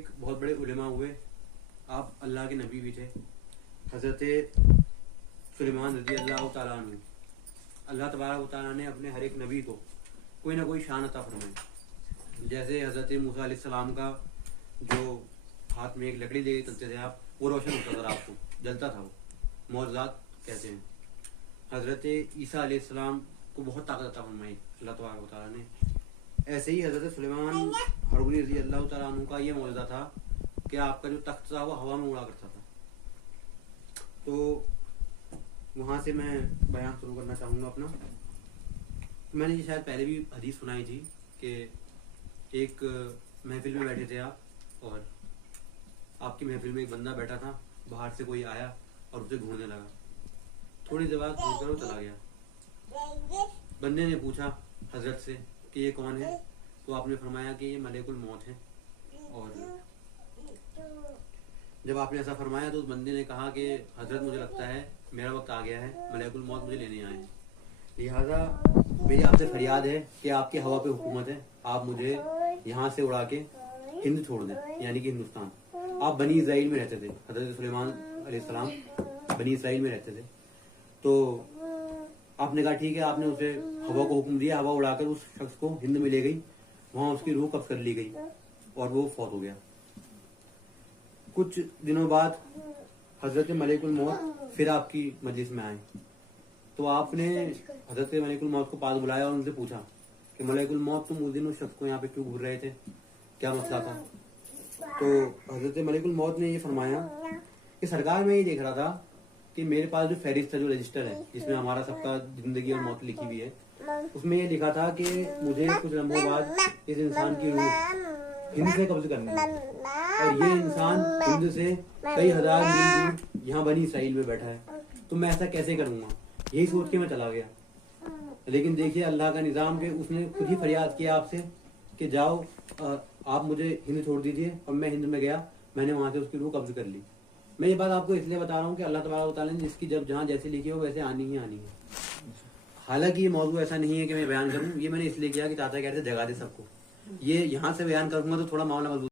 ایک بہت بڑے علماء ہوئے، آپ اللہ کے نبی بھی تھے، حضرت سلیمان رضی اللہ تعالیٰ عنہ۔ اللہ تبارک و تعالیٰ نے اپنے ہر ایک نبی کو کوئی نہ کوئی شان عطا فرمائی۔ جیسے حضرت موسیٰ علیہ السلام کا جو ہاتھ میں ایک لکڑی لے کے چلتے تھے آپ، وہ روشن ہوتا تھا، رات کو جلتا تھا، وہ معجزات کہتے ہیں۔ حضرت عیسیٰ علیہ السلام کو بہت طاقت عطا فرمائی اللہ تبارک و تعالیٰ نے۔ ایسے ہی حضرت سلیمان ہرونی رضی اللہ تعالیٰ عنہ کا یہ معجزہ تھا کہ آپ کا جو تخت تھا وہ ہوا میں اڑا کرتا تھا۔ تو وہاں سے میں بیان شروع کرنا چاہوں گا اپنا۔ میں نے یہ شاید پہلے بھی حدیث سنائی تھی کہ ایک محفل میں بیٹھے تھے آپ، اور آپ کی محفل میں ایک بندہ بیٹھا تھا، باہر سے کوئی آیا اور اسے گھورنے لگا، تھوڑی دیر بعد گھور کر وہ چلا گیا۔ بندے نے پوچھا حضرت سے کہ یہ کون ہے، تو آپ نے فرمایا کہ یہ ملک الموت ہے۔ اور جب آپ نے ایسا فرمایا تو اس بندے نے کہا کہ حضرت مجھے لگتا ہے میرا وقت آ گیا ہے، ملک الموت مجھے لینے آئے ہیں، لہٰذا میری آپ سے فریاد ہے کہ آپ کی ہوا پہ حکومت ہے، آپ مجھے یہاں سے اڑا کے ہند چھوڑ دیں، یعنی کہ ہندوستان۔ آپ بنی اسرائیل میں رہتے تھے، حضرت سلیمان علیہ السلام بنی اسرائیل میں رہتے تھے۔ تو آپ نے کہا ٹھیک ہے، آپ نے اسے ہوا کو حکم دیا، ہوا اڑا کر اس شخص کو ہند میں لے گئی، وہاں اس کی روح قبض کر لی گئی اور وہ فوت ہو گیا۔ کچھ دنوں بعد حضرت ملک الموت پھر آپ کی مجلس میں آئے، تو آپ نے حضرت ملک الموت کو پاس بلایا اور ان سے پوچھا کہ ملک الموت تم اس دن اس شخص کو یہاں پہ کیوں گھور رہے تھے، کیا مسئلہ تھا؟ تو حضرت ملک الموت نے یہ فرمایا کہ سرکار میں یہ دیکھ رہا تھا کہ میرے پاس جو فہرست ہے، جو رجسٹر ہے جس میں ہمارا سب کا زندگی اور موت لکھی ہوئی ہے، اس میں یہ لکھا تھا کہ مجھے کچھ لمحوں بعد اس انسان کی روح ہند سے قبض کرنی ہے، اور یہ انسان ہند سے کئی ہزار میل دور یہاں بنی اسرائیل میں بیٹھا ہے، تو میں ایسا کیسے کروں گا؟ یہی سوچ کے میں چلا گیا۔ لیکن دیکھیے اللہ کا نظام کہ اس نے خود ہی فریاد کیا آپ سے کہ جاؤ آپ مجھے ہند چھوڑ دیجیے، اور میں ہند میں گیا، میں نے وہاں سے اس کی روح قبض کر لی۔ میں یہ بات آپ کو اس لیے بتا رہا ہوں کہ اللہ تبارک و تعالیٰ نے جس کی جب جہاں جیسے لکھی ہو ویسے آنی ہی آنی ہے۔ حالانکہ یہ موضوع ایسا نہیں ہے کہ میں بیان کروں، یہ میں نے اس لیے کیا کہ چاچا کہتے جگہ دے سب کو، یہ یہاں سے بیان کروں گا تو تھوڑا معاملہ مضبوط